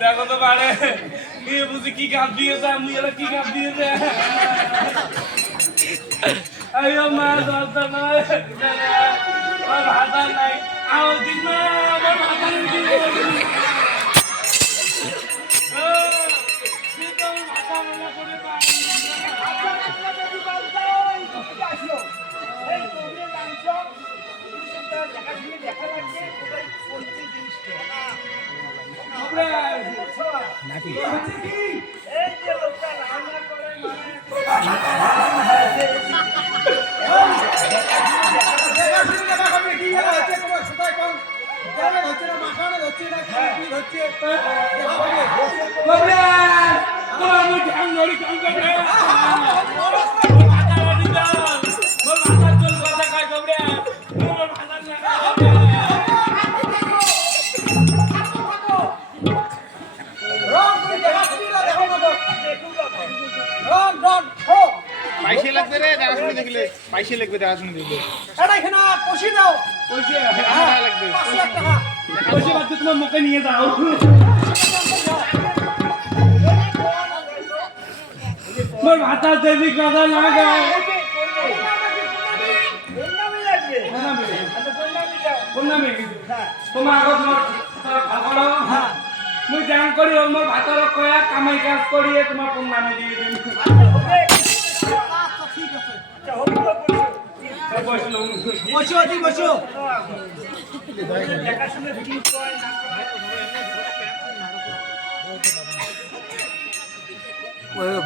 দেখো তো পারে নিয়ে বুঝি কি গাছ দিয়েছে আমি এরা কি গাছ দিয়েছে আইও মা দরজা নয় ভাষা নাই আমার দিন না আমার ভাষা পয়সা লাগবে রে দেখাশুনে দেখলে পয়সা লাগবে দেখাশুনে দেখলে এটা এখানে পয়সা দাও পয়সা টাকা লাগবে 5 টাকা পয়সা বাদ দিয়ে তোমার মুখে নিয়ে যাও মোর ভাতা দেবী কথা লাগে তোমার আগত হ্যাঁ মুই জান করি মোর ভাতার কয়া কামাই কাজ করিয়ে তোমার কোন নামে দিয়ে দিন ঠিক আছে বসো দি বসো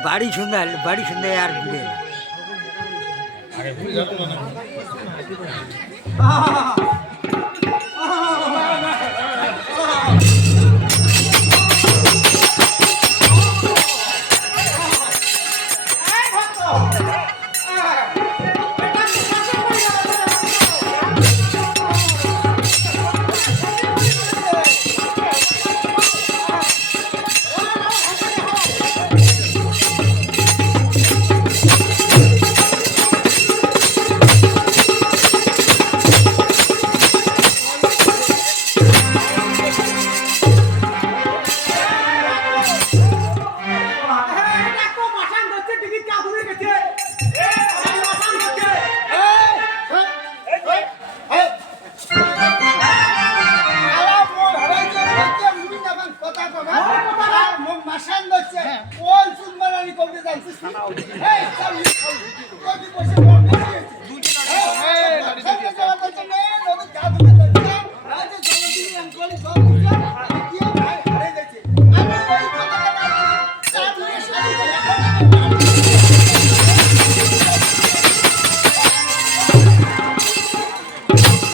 বাড়ি সন্ধ্যায় আর ঘুরে Thank you.